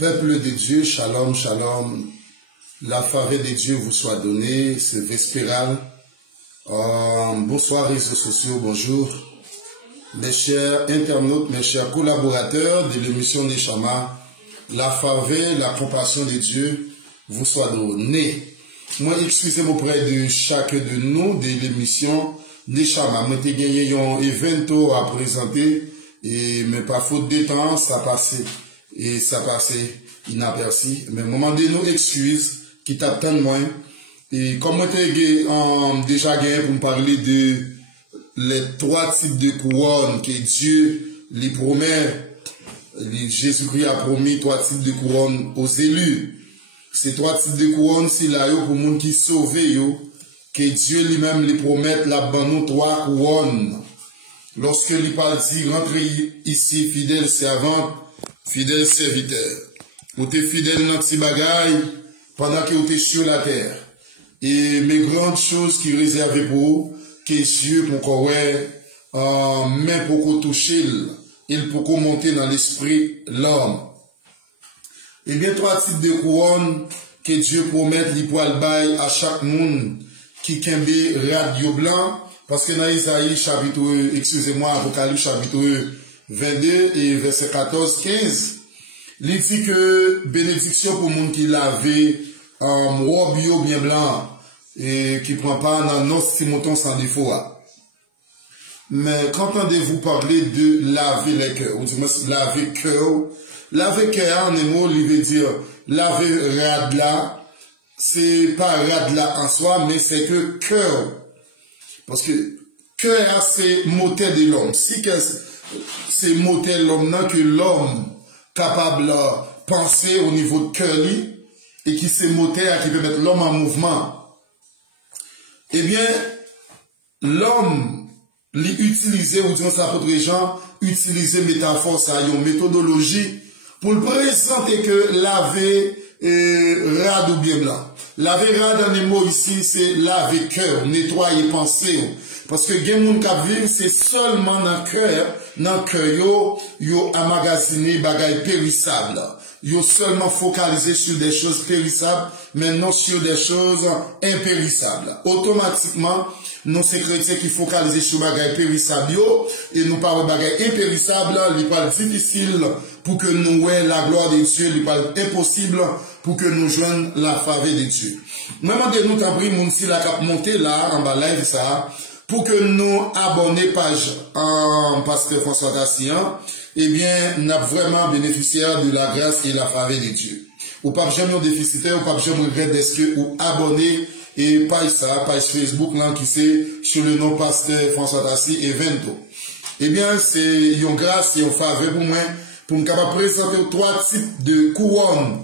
Peuple de Dieu, shalom, shalom. La faveur de Dieu vous soit donnée, c'est vespéral. Bonsoir réseaux sociaux, bonjour. Mes chers internautes, mes chers collaborateurs de l'émission Neshama, la faveur, la compassion de Dieu vous soit donnée. Moi, excusez-moi auprès de chacun de nous de l'émission Neshama. Moi, j'ai gagné un événement à présenter, mais par faute de temps, ça passait. Et ça passait inaperçu. Mais au moment de nous excuses, qui t'attendent moins. Et comme moi, j'ai déjà gagné pour me parler de les trois types de couronnes que Dieu lui promet. Jésus-Christ a promis trois types de couronnes aux élus. Ces trois types de couronnes, c'est là pour les gens qui sauvent, que Dieu lui-même les promet là-bas nous trois couronnes. Lorsque il parle dit, rentrez ici, fidèle servante, fidèle serviteur. Vous êtes fidèle dans ces bagailles pendant que vous êtes sur la terre. Et mes grandes choses qui réservent pour vous, que Dieu pour qu'on même pour qu'on touche, il pour qu'on monte dans l'esprit l'homme. Et bien trois types de couronnes que Dieu promet les poils bail à chaque monde qui kembe radio blanc. Parce que dans Isaïe chapitre, excusez-moi, Apocalypse chapitre 22 et verset 14-15, il dit que bénédiction pour les gens qui lavent robe bien blanc et qui ne prend pas dans notre timoton sans défaut. Mais qu'entendez-vous parler de laver les cœurs? On dit laver cœur. Laver cœur, en un mot, il veut dire laver radla. C'est pas radla en soi, mais c'est que cœur. Parce que cœur, c'est moteur de l'homme. Si c'est moteur de l'homme, que l'homme capable de penser au niveau de cœur, et qui c'est moteur qui peut mettre l'homme en mouvement, eh bien, l'homme, l'utiliser, ou disons ça pour les gens, utiliser métaphore, ça, une méthodologie, pour le présenter que laver rad ou bien blanc. Laver rad dans les mots ici, c'est laver cœur, nettoyer pensée. Parce que gen moun k'ap viv, c'est seulement dans le cœur, yo amagasiné bagay périssable. Yo seulement focalisé sur des choses périssables, mais non sur des choses impérissables. Automatiquement, nous c'est chrétiens qui focalisent sur bagay périssable et nous parlons bagay impérissable, il parle difficile pour que nous voyons la gloire de Dieu, il parle impossible pour que nous joignons la faveur de Dieu. Même de nous t'as pris mon si la cap monter là en bas live ça pour que nous abonnions page en pasteur François Tassian, eh bien, nous avons vraiment bénéficiaire de la grâce et la faveur de Dieu. Ou pas jamais déficitaire, ou pas jamais regret d'est-ce que ou abonner et page ça, page Facebook là qui c'est sur le nom pasteur François Tassian Evento. Eh bien, c'est une grâce et une faveur pour moi pour me capable présenter trois types de couronnes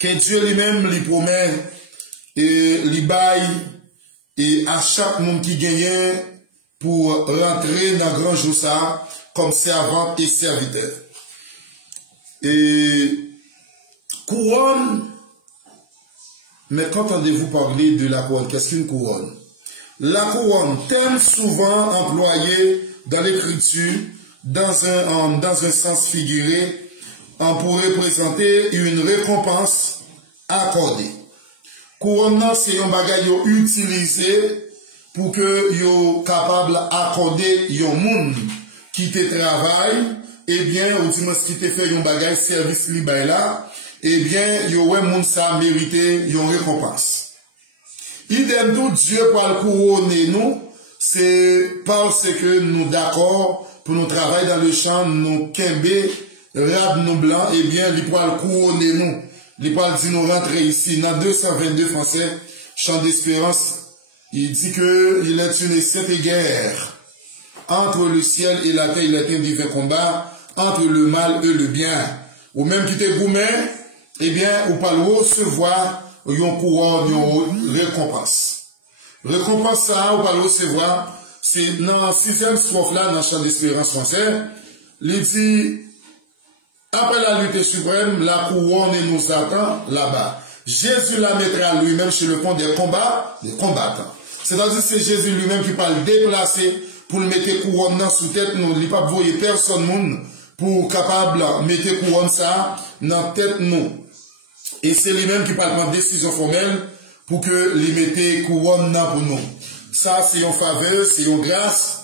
que Dieu lui-même lui promet et lui baille et à chaque monde qui gagne pour rentrer dans grand jour ça comme servant et serviteur. Et couronne, mais qu'entendez-vous parler de la couronne? Qu'est-ce qu'une couronne? La couronne, thème souvent employé dans l'écriture dans un sens figuré, pour représenter une récompense accordée. Couronne, c'est un bagage utilisé pour que yo capable d'accorder un monde qui te travaille, eh bien, ou dis-moi qui te fait un bagage service libre là, eh bien, yo ouais monde ça mérité une récompense. Idem tout Dieu pour le couronner nous, c'est parce que nous d'accord pour nous travailler dans le champ, nous kembe, rad nous blanc, eh bien, il pour le couronner nous. Il parle dit nous rentrer ici dans 222 français, chant d'espérance. Il dit que il est une sainte guerre entre le ciel et la terre. Il est un divin combat entre le mal et le bien. Ou même qui te gourmet, eh bien, ou pas recevoir une couronne, une récompense. Récompense ça, ou pas recevoir, c'est dans la 6e strophe là, dans chant d'espérance français. Il dit, après la lutte suprême, la couronne nous attend là-bas. Jésus la mettra lui-même sur le pont des combats, des combattants. C'est-à-dire que c'est Jésus lui-même qui va le déplacer pour le mettre couronne sous tête. Nous, il n'y a pas voyer personne monde pour capable mettre couronne ça dans tête nous. Et c'est lui-même qui prend une décision formelle pour que les mette couronne là pour nous. Ça, c'est une faveur, c'est une grâce.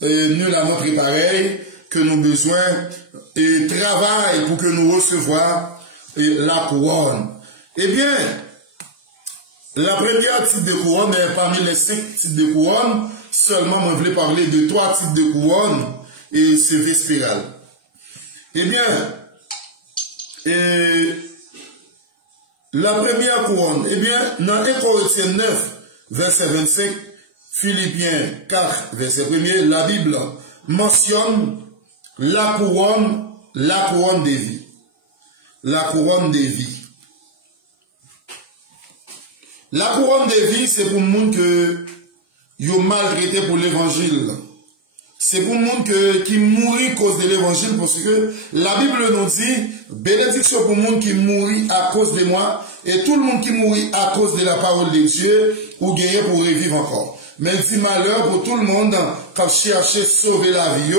Nous la montré pareil, que nous avons besoin et travail pour que nous recevions la couronne. Eh bien, la première type de couronne, parmi les 5 types de couronne, seulement je voulais parler de 3 types de couronne et c'est vespéral. Eh bien, la première couronne, eh bien, dans 1 Corinthiens 9, verset 25, Philippiens 4, verset 1er, la Bible mentionne la couronne de vie. La couronne de vie. La couronne de vie, c'est pour le monde qui est maltraité pour l'évangile. C'est pour le monde qui mourit à cause de l'évangile, parce que la Bible nous dit, bénédiction pour le monde qui mourit à cause de moi, et tout le monde qui mourit à cause de la parole de Dieu, ou gagner pour revivre encore. Mais il dit malheur pour tout le monde qui cherche à sauver la vie,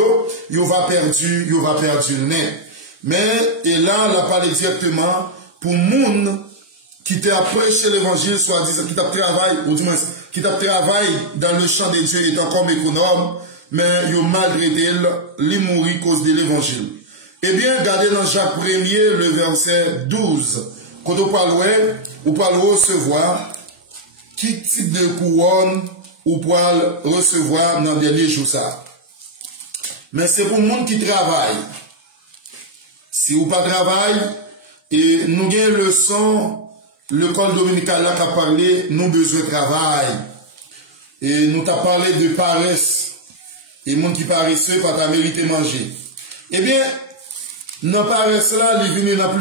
il va perdu le nez. Mais, et là, on a parlé directement pour le monde qui t'a prêché l'évangile, soit disant, qui t'a travaillé, ou du moins, qui t'a travaillé dans le champ de Dieu étant comme économe, mais il a maltraité, il mourit à cause de l'évangile. Eh bien, regardez dans Jacques 1er, le verset 12. Quand on parle recevoir, qui type de couronne ou pour recevoir dans les derniers jours ça. Mais c'est pour le monde qui travaille. Si vous pas travail, et nous avons une leçon, le col dominical là qui a parlé, nous besoin de travail. Et nous t'a parlé de paresse. Et le monde qui paresseux, pas ta mérité manger. Eh bien, dans paresse là, il est venu dans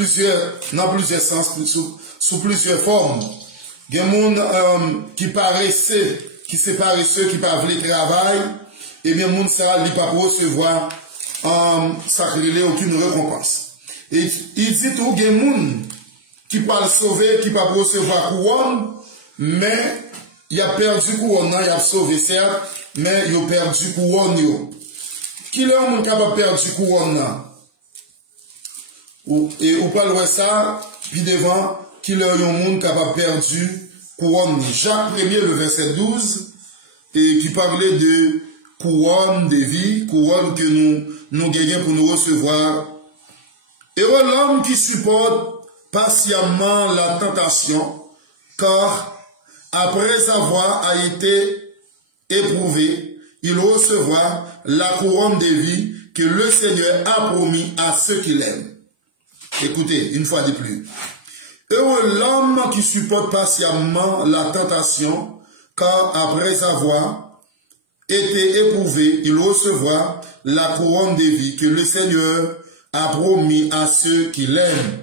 plusieurs sens, sous plusieurs formes. Il y a des gens qui paresseux, qui se paresseux, qui pas voulu travail, et bien, moun ça, il pas recevoir, sacré aucune récompense. Et il dit tout, il y a des gens qui pas sauver, qui pas recevoir couronne, mais, il a perdu couronne, il a sauvé certes, mais il a perdu couronne. Qui est le monde qui a perdu couronne? Et ou pas le ça, puis devant, qui est le monde qui a perdu couronne. Jacques 1er, le verset 12, et qui parlait de couronne de vie, couronne que nous gagnons pour nous recevoir. Heureux l'homme qui supporte patiemment la tentation, car après avoir été éprouvé, il recevra la couronne de vie que le Seigneur a promis à ceux qui l'aiment. Écoutez, une fois de plus. Heureux l'homme qui supporte patiemment la tentation, car après avoir été éprouvé, il recevra la couronne de vie que le Seigneur a promis à ceux qui l'aiment.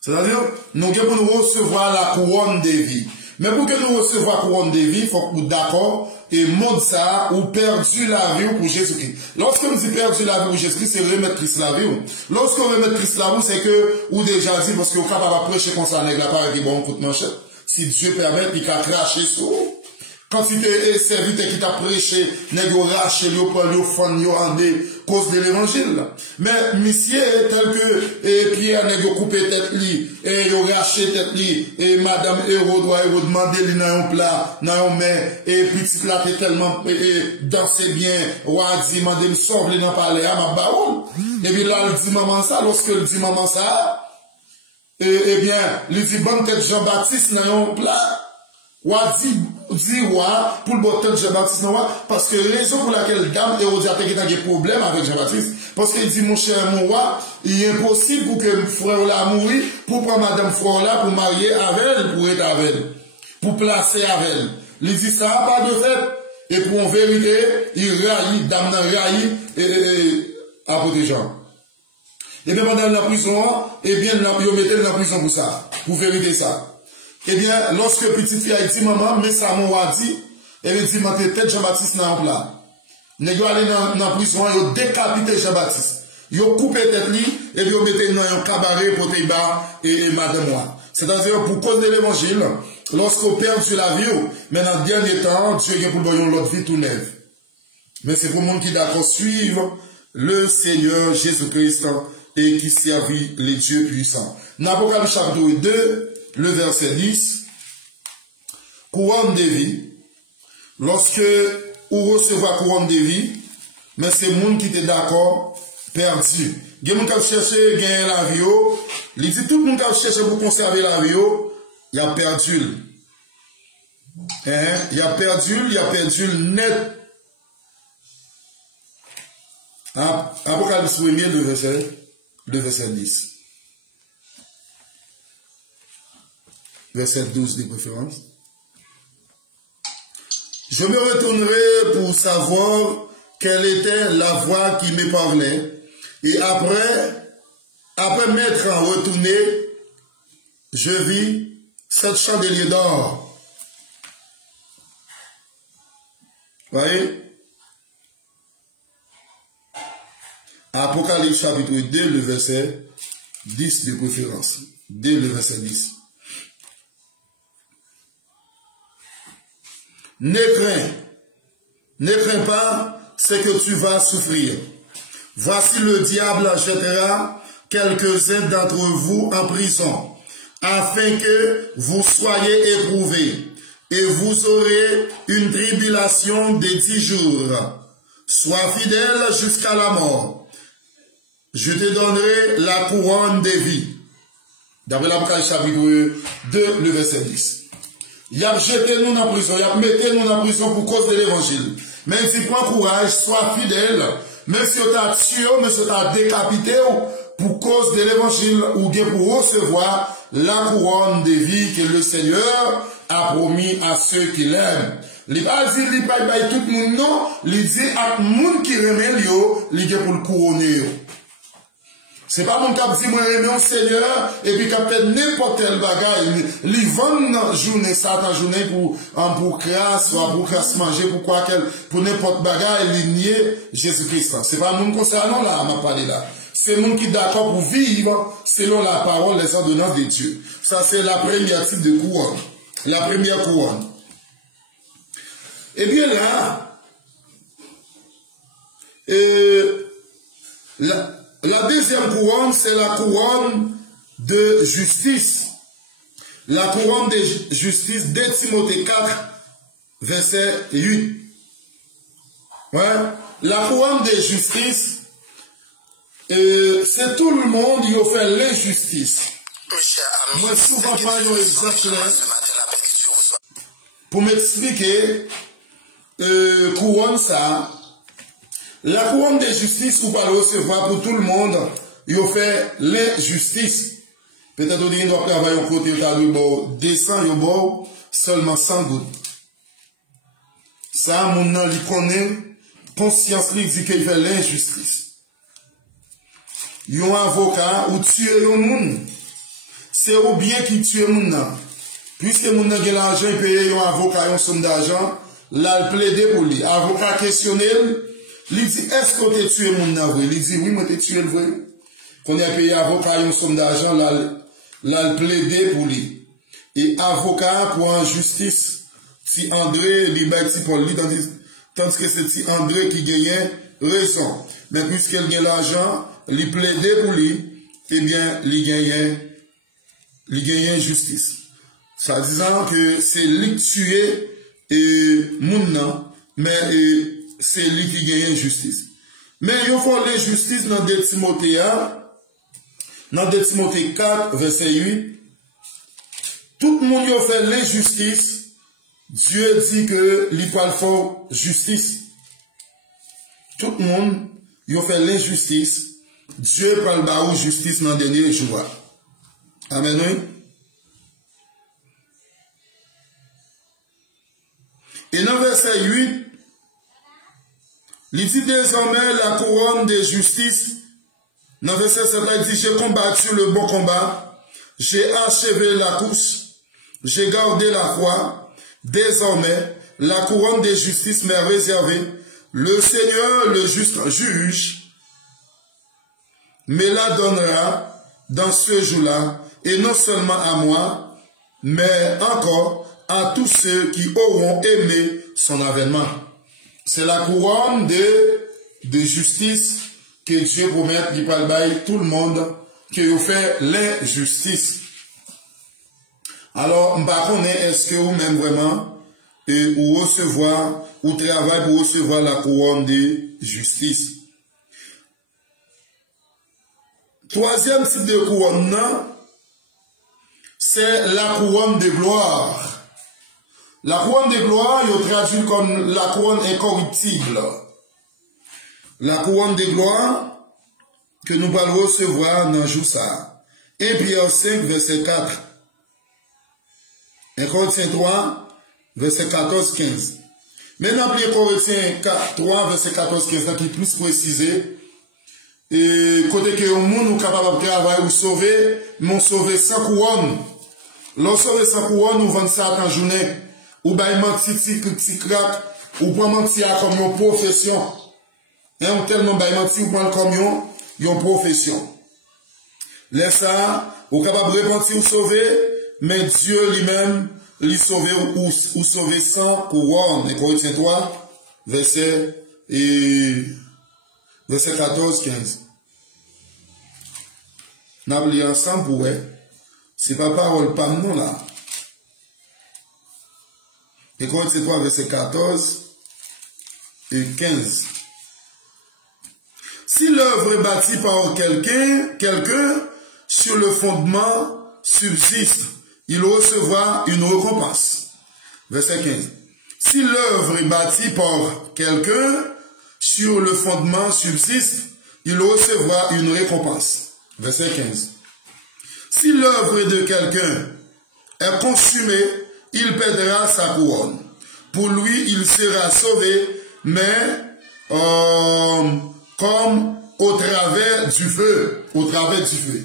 C'est-à-dire, nous devons nous recevoir la couronne de vie. Mais pour que nous recevions la couronne de vie, il faut que nous d'accord et mode ça ou perdu la vie pour Jésus-Christ. Lorsque nous disons perdu la vie pour Jésus-Christ, c'est remettre Christ la vie. Lorsqu'on remet Christ la vie, c'est que, ou déjà dit, parce qu'on est capable de prêcher comme ça, n'est-ce pas, avec bon coup de manchette. Si Dieu permet, il a craché sur vous. Quand il t'a servi, qui t'a prêché, n'est-ce pas, raché, il prend le fond, il a cause de l'évangile. Mais, monsieur, tel que, Pierre n'est pas coupé tête li, et il a raché tête li, et madame Héros doit demander li dans un plat, dans un main, et petit plat est tellement, dansé bien, ou a dit, mandé me sauve li dans palais, à ma baoul. Et puis là, il dit maman ça, lorsque il dit maman ça, eh bien, il dit bonne tête Jean-Baptiste dans un plat, ou a dit, pour le bon tête Jean-Baptiste, parce que raison pour laquelle dame Hérodiade a des problèmes avec Jean-Baptiste, parce qu'il dit, mon cher, mon roi, il est impossible pour que frère là mourir, pour prendre madame frère là, pour marier avec elle, pour être avec elle, pour placer avec elle. Il dit, ça n'a pas de fait, et pour en vérité, il raillit, dame raillit, à protégeant. Et bien, pendant la prison, eh bien, il mettait dans la prison pour ça, pour vérité ça. Eh bien, lorsque petite fille a dit, maman, mais ça m'a dit, elle dit, ma tête Jean-Baptiste dans le plat. Ils sont allés dans la prison, ils ont décapité Jean-Baptiste. Ils ont coupé tête lui, et ils ont mis dans un cabaret pour Théba et madame moi. C'est-à-dire, pour cause de l'évangile, lorsqu'on perd sur la vie, mais dans le dernier temps, Dieu a pour le l'autre vie tout neuve. Mais c'est pour le monde qui d'accord suivre le Seigneur Jésus-Christ et qui servit les dieux puissants. Dans Apocalypse chapitre 2, le verset 10, couronne de vie, lorsque vous recevez couronne de vie, mais c'est le monde qui était d'accord, perdu. Il y a des gens qui cherchent à gagner la vie, il dit tout le monde qui cherche pour conserver la vie, il a perdu. Il a perdu net. Apocalypse 1, le verset 10. Verset 12 de préférence. Je me retournerai pour savoir quelle était la voix qui me parlait. Et après m'être retourné, je vis 7 chandeliers d'or. Voyez? Apocalypse chapitre 2, le verset 10 de préférence. 2, le verset 10. Ne crains pas ce que tu vas souffrir. Voici le diable jettera quelques-uns d'entre vous en prison, afin que vous soyez éprouvés, et vous aurez une tribulation de 10 jours. Sois fidèle jusqu'à la mort. Je te donnerai la couronne de vie. D'après l'Apocalypse chapitre 2, le verset 10. Il a jeté nous en prison, il a mis nous en prison pour cause de l'évangile. Mais il dit, prends courage, sois fidèle. Même si on t'a tué, même si on t'a décapité, pour cause de l'évangile, ou bien pour recevoir la couronne de vie que le Seigneur a promis à ceux qui l'aiment. Il va dire, il va dire tout le monde, non, il dit à tout le monde qui remet il est pour le couronner. C'est pas mon cap dit, moi, remet au Seigneur, et puis cap fait n'importe quel bagage, il vend journée, Satan journée pour crasse, soit pour crasse manger, pour n'importe bagage, il nier Jésus-Christ. C'est pas mon concernant là, m'a parlé là. C'est mon qui est d'accord pour vivre selon la parole, les ordonnances de Dieu. Ça, c'est la première type de couronne. La première couronne. Et bien là, la deuxième couronne, c'est la couronne de justice. La couronne de justice de Timothée 4, verset 8. Ouais. La couronne de justice, c'est tout le monde qui a fait l'injustice. Moi, souvent, pas un exemple pour m'expliquer, couronne ça. La couronne de justice, vous parlez recevoir pour tout le monde, il a fait l'injustice. Peut-être qu'on doit travailler au côté de descend, seulement 100 gouttes. Ça, mon nom, il connaît, conscience, il dit qu'il fait l'injustice. Yon avocat ou tuer un monde. C'est ou bien qui tue un monde. Puisque moun nan gen l'argent, il paye un avocat une somme d'argent, là il plaide pour lui. Avocat questionnel, il dit est-ce qu'on t'a tué moun nan vrai? Il dit oui, moi t'ai tué le vrai. Qu'on a payé avocat une somme d'argent, là il plaide pour lui. Et avocat pour en justice, si André, il bat si Paul, tandis que c'est si André qui gagnait raison. Mais puisqu'il gagne l'argent, il plaidait pour lui, eh bien, il gagnait justice. Ça disant que c'est lui qui tuait moun, mais c'est lui qui gagnait justice. Mais il faut l'injustice dans 2 Timothée 4, verset 8. Tout le monde a fait l'injustice. Dieu dit que il peut faire justice. Tout le monde a fait l'injustice. Dieu parle de justice dans le dernier jour. Amen. Oui? Et dans verset 8, il dit désormais la couronne de justice. Dans verset 7, il dit, j'ai combattu le bon combat, j'ai achevé la course, j'ai gardé la foi. Désormais, la couronne de justice m'est réservée. Le Seigneur, le juste juge, me la donnera dans ce jour-là, et non seulement à moi, mais encore à tous ceux qui auront aimé son avènement. C'est la couronne de justice que Dieu promet qu'il va le bailler tout le monde, qu'il fait l'injustice. Alors, par contre, est-ce que vous-même vraiment, ou recevoir, ou travail pour recevoir la couronne de justice? Troisième type de couronne, c'est la couronne de gloire. La couronne de gloire, il traduit comme la couronne incorruptible. La couronne de gloire que nous allons recevoir dans le jour ça. 1 Pierre 5, verset 4. 1 Corinthiens 3, verset 14-15. Maintenant, 1 Corinthiens 3, verset 14-15, qui est plus précisé. Et côté que le monde nous capable de travailler ou sauver, nous sauver sans couronne. Lorsque sauver sans couronne, nous vendons ça en journée. Ou bien mentir, petit crack, ou bien mentir comme une profession. Ou tellement mentir, ou bien comme une profession. Laisse ça, ou capable de repentir ou sauver, mais Dieu lui-même, lui sauver ou sauver sans couronne. Et Corinthiens 3, verset 14-15. Nous avons ensemble pour eux. C'est pas parole pas nous là. Et Corinthiens 3, verset 14 et 15. Si l'œuvre est bâtie par quelqu'un sur le fondement subsiste, il recevra une récompense. Verset 15. Si l'œuvre est bâtie par quelqu'un sur le fondement subsiste, il recevra une récompense. Verset 15. Si l'œuvre de quelqu'un est consumée, il perdra sa couronne. Pour lui, il sera sauvé, mais comme au travers du feu. Au travers du feu.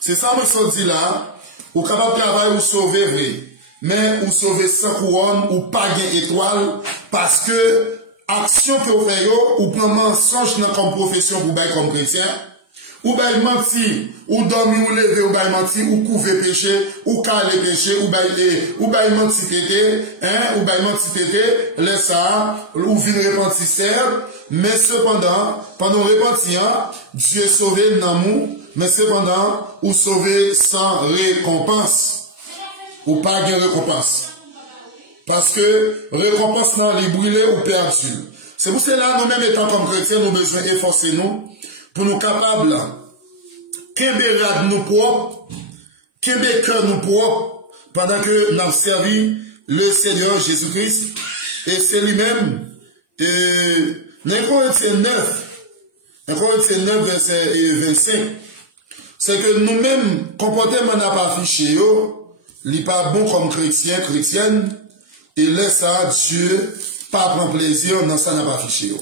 C'est ça, moi, je dis là. Ou capable de travailler ou sauver, vrai. Mais ou sauver sans couronne ou pas gain étoile. Parce que action que vous faites, ou prendre mensonge comme profession pour bailler comme chrétien. Ou bien mentir, ou dormir, ou lever, ou bien mentir, ou couvrir péché, ou caler péché, ou bien mentir pété, ou bien mentir pété, laisse ça, ou venir repentir, mais cependant, pendant repentir, Dieu est sauvé dans l'amour, mais cependant, ou sauvé sans récompense, ou pas de récompense. Parce que récompense non, les brûlés ou perdu. C'est pour cela, nous-mêmes étant comme chrétiens, nous besoin efforcer nous, pour nous capables, qu'aimer rad nous propres, qu'aimer cœur nous propres, pendant que nous avons servi le Seigneur Jésus-Christ, et c'est lui-même, dans Corinthiens 9, verset 25, c'est que nous-mêmes, comportement n'a pas affiché, il n'est pas bon comme chrétien, chrétienne, et laisse ça, Dieu, pas prendre plaisir dans ça n'a pas affiché.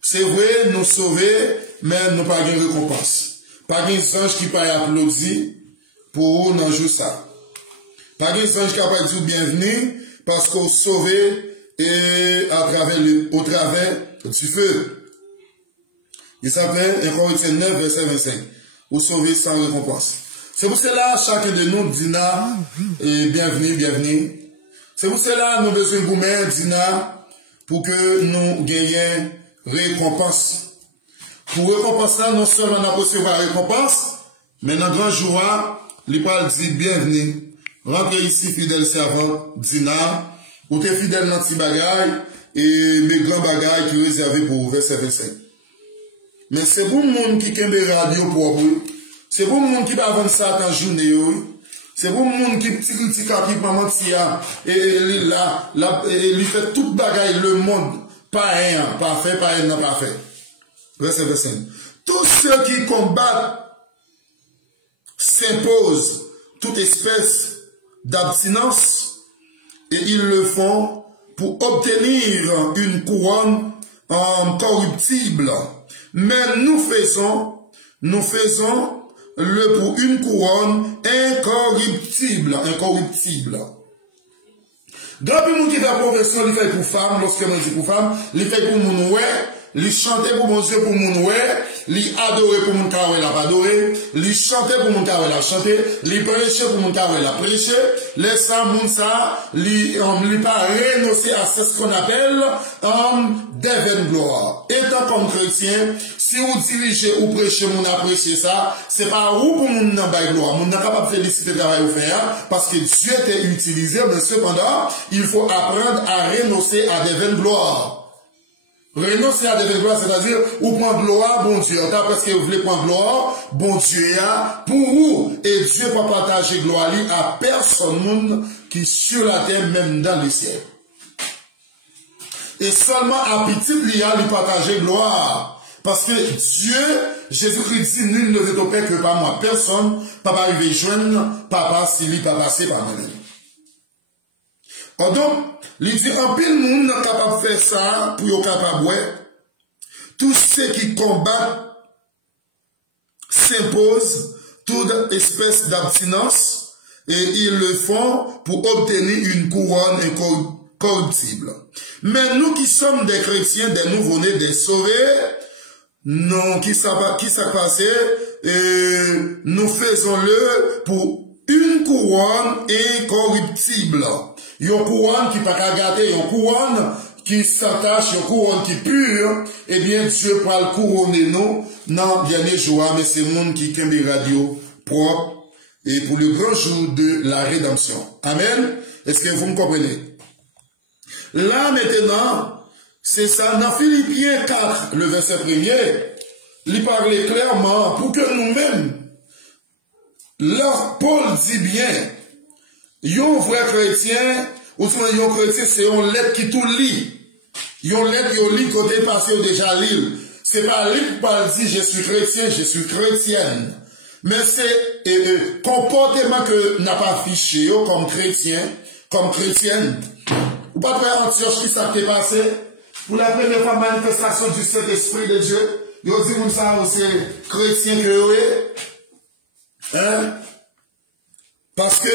C'est vrai, nous sauver, mais nous pas de récompense. Pas de ange qui peut applaudir pour nous jouer ça. Pas de ange qui peut dire bienvenue parce qu'on sauvé et au travers du feu. Il s'appelle 1 Corinthiens 9, verset 25. Ou sauver sans récompense. C'est pour cela, chacun de nous, Dina, et bienvenue. C'est pour cela, nous avons besoin de vous-même, Dina, pour que nous gagnions récompense. Pour récompenser, non seulement on a reçu la récompense, mais dans le grand jour, l'Ipal dit bienvenue. Rentrez ici, fidèle servant, Dina, ou t'es fidèle dans petit bagaille, et mes grands bagailles qui sont réservés pour vous, verset 25. Mais c'est pour le monde qui aime les radios pour vous. C'est pour le monde qui va vendre ça en journée. C'est pour le monde qui petit capi pas mentir. Et là, il fait toute bagaille, le monde. Pas un, parfait, pas un, non parfait. Verset 25. Tous ceux qui combattent s'imposent toute espèce d'abstinence et ils le font pour obtenir une couronne incorruptible. Mais nous faisons le pour une couronne incorruptible. Grand peu de monde qui fait la profession, il fait pour femme, lorsque on dit pour femme, il fait pour mon ouais, li chanter pour mon Dieu pour mon ouais, li adorer pour mon carré la adorer, li chanter pour mon carré la chanter, li prêcher pour mon carré la prêcher, laisse ça mon ça, li pas renoncer à ce qu'on appelle des vaines gloires. Étant comme chrétien, si vous dirigez ou prêchez mon apprécier ça, c'est pas où pour mon n'a pas gloire, mon n'a pas féliciter le travail au faire parce que Dieu t'a utilisé, mais cependant, il faut apprendre à renoncer à des vaines gloires. Renoncer à des gloires, c'est-à-dire, ou prendre gloire, bon Dieu, parce que vous voulez prendre gloire, bon Dieu, pour vous, et Dieu va partager gloire à personne qui sur la terre, même dans le ciel. Et seulement à petit liard, lui partager gloire. Parce que Dieu, Jésus-Christ dit, nul ne veut au Père que par moi. Personne, papa arriver joindre, papa, s'il n'est pas passé par moi-même. Donc, il dit, en pile monde n'est capable de faire ça pour être capable de tous ceux qui combattent s'imposent toute espèce d'abstinence et ils le font pour obtenir une couronne incorruptible. Mais nous qui sommes des chrétiens, des nouveau-nés, des sauvés, non, qui s'est passé, nous faisons-le pour une couronne incorruptible. Il y a une couronne qui n'a pas gâter, il y a une couronne qui s'attache, il y a une couronne qui pure, eh bien Dieu va le couronner nous, non, bien les joie, mais c'est le monde qui aime les radios propres, et pour le grand jour de la rédemption. Amen. Est-ce que vous me comprenez? Là maintenant, c'est ça, dans Philippiens 4, le verset 1er, il parlait clairement pour que nous-mêmes, là, Paul dit bien, yon vrai chrétien, ou sinon yon chrétien, c'est une lettre qui tout lit. Yon lettre qui lit côté passé ou déjà lit. C'est pas lui qui parle dit je suis chrétien, je suis chrétienne. Mais c'est comportement que n'a pas affiché comme chrétien, comme chrétienne. Ou pas prêt à Antioche qui s'est passé pour la première fois manifestation du Saint-Esprit de Dieu. Yo dit ça c'est chrétien que vous hein? Parce que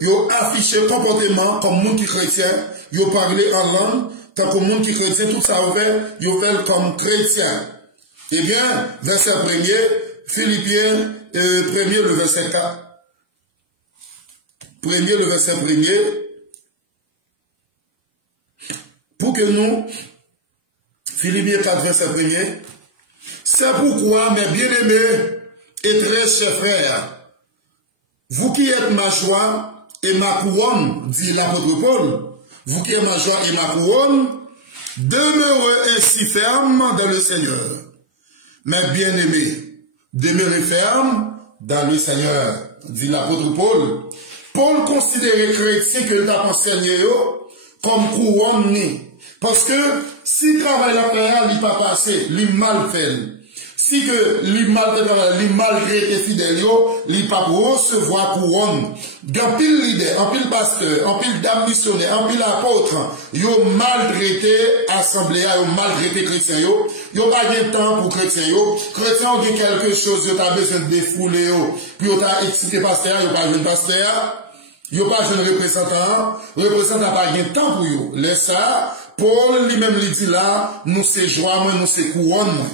yo affiché comportement comme monde qui chrétien, yo parlé en langue, tant que monde qui chrétien, tout ça ouvert, yo fait comme chrétien. Eh bien, verset 1er, Philippiens 1er, le verset 4. 1er, le verset 1er. Pour que nous, Philippiens 4, verset 1er, c'est pourquoi, mes bien-aimés et très chers frères, vous qui êtes ma joie et ma couronne, dit l'apôtre Paul, vous qui êtes ma joie et ma couronne, demeurez ainsi fermes dans le Seigneur. Mes bien-aimés, demeurez fermes dans le Seigneur, dit l'apôtre Paul. Paul considérait chrétien que t'a enseigné comme couronne. Parce que si le travail la prière n'est pas passé, il mal fait. Si que li malgré tes fidèles, li pas recevoir couronne. Dans pile leader, en pile pasteur, en pile dame missionnaire, en pile apôtre, yo maltraité assemblée, yo maltraité chrétien, yo pas de temps pour chrétien, chrétien ont quelque chose, yo t'as besoin de défouler, puis yo t'as excité pasteur, yo pas jeune pasteur, yo pas jeune représentant pas de temps pour yo. Laisse ça, Paul lui-même lui dit là, nous c'est joie, nous c'est couronne.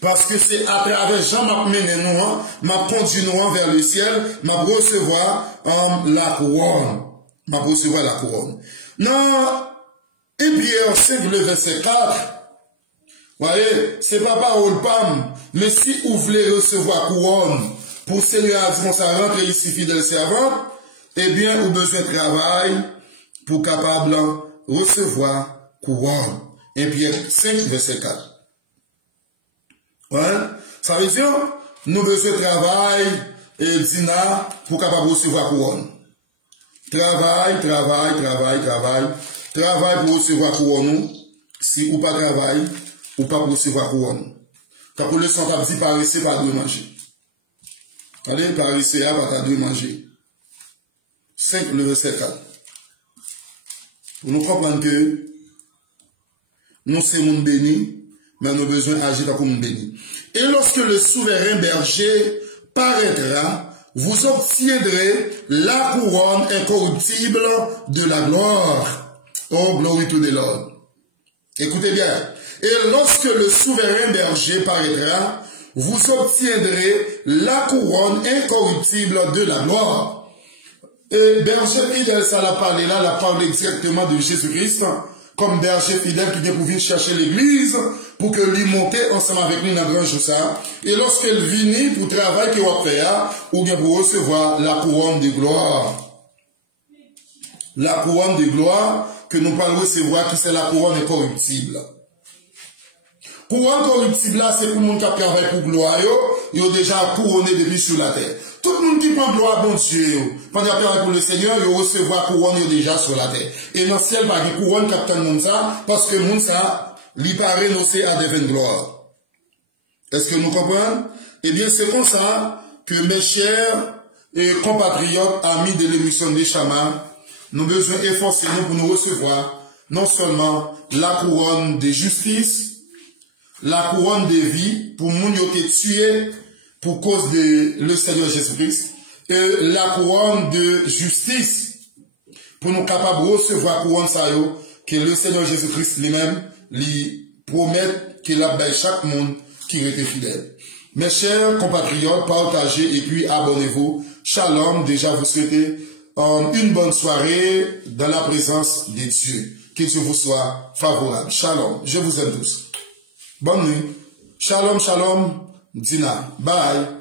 Parce que c'est à travers Jean m'a mené nous, m'a conduit nous vers le ciel, m'a recevoir la couronne. M'a recevoir la couronne. Non, et Pierre 5, le verset 4, voyez, c'est pas parole pam, mais si vous voulez recevoir couronne, pour Seigneur à ça rentre ici fidèle servant, eh bien, vous besoin de travail pour capable recevoir couronne. Et Pierre 5, verset 4. Ouais. Ça veut dire, nous besoin de travail et dina pour capable recevoir couronne. Travail pour recevoir couronne. Si ou pas travail, ou pas pour recevoir couronne. Quand pour le son dit paresser pas de manger. Allez, paresser pas de manger. 5 le verset 4. Pour nous comprendre que nous sommes monde béni, mais nous avons besoin d'agir comme un béni. Et lorsque le souverain berger paraîtra, vous obtiendrez la couronne incorruptible de la gloire. Oh, glory to the Lord. Écoutez bien. Et lorsque le souverain berger paraîtra, vous obtiendrez la couronne incorruptible de la gloire. Et berger fidèle, ça l'a parlé là, l'a parlé directement de Jésus-Christ, comme berger fidèle qui vient pour venir chercher l'église, pour que lui monte ensemble avec lui dans le grand jour ça. Et lorsqu'elle vient pour travailler qu'il va faire, ou bien pour recevoir la couronne de gloire. La couronne de gloire que nous parlons recevoir, qui c'est la couronne incorruptible. Couronne corruptible là, c'est pour le monde qui travaille pour gloire, ils ont déjà couronné depuis sur la terre. Tout le monde qui prend gloire, bon Dieu, pendant qu'il travaille pour le Seigneur, ils recevoir couronne déjà sur la terre. Et dans le ciel, il y a une couronne qui a le monde ça, parce que le monde ça, lui paraît nocé à des gloire. Est-ce que nous comprenons? Eh bien, c'est comme ça que mes chers et compatriotes, amis de l'émission des Chamas, nous avons besoin d'efforcer pour nous recevoir non seulement la couronne de justice, la couronne de vie pour nous qui été tués pour cause de le Seigneur Jésus-Christ, et la couronne de justice pour nous capables de recevoir la couronne ça que le Seigneur Jésus-Christ lui-même lui promet qu'il a fait chaque monde qui était fidèle. Mes chers compatriotes, partagez et puis abonnez-vous. Shalom, déjà vous souhaitez une bonne soirée dans la présence de Dieu. Que Dieu vous soit favorable. Shalom, je vous aime tous. Bonne nuit. Shalom, shalom, Dina. Bye.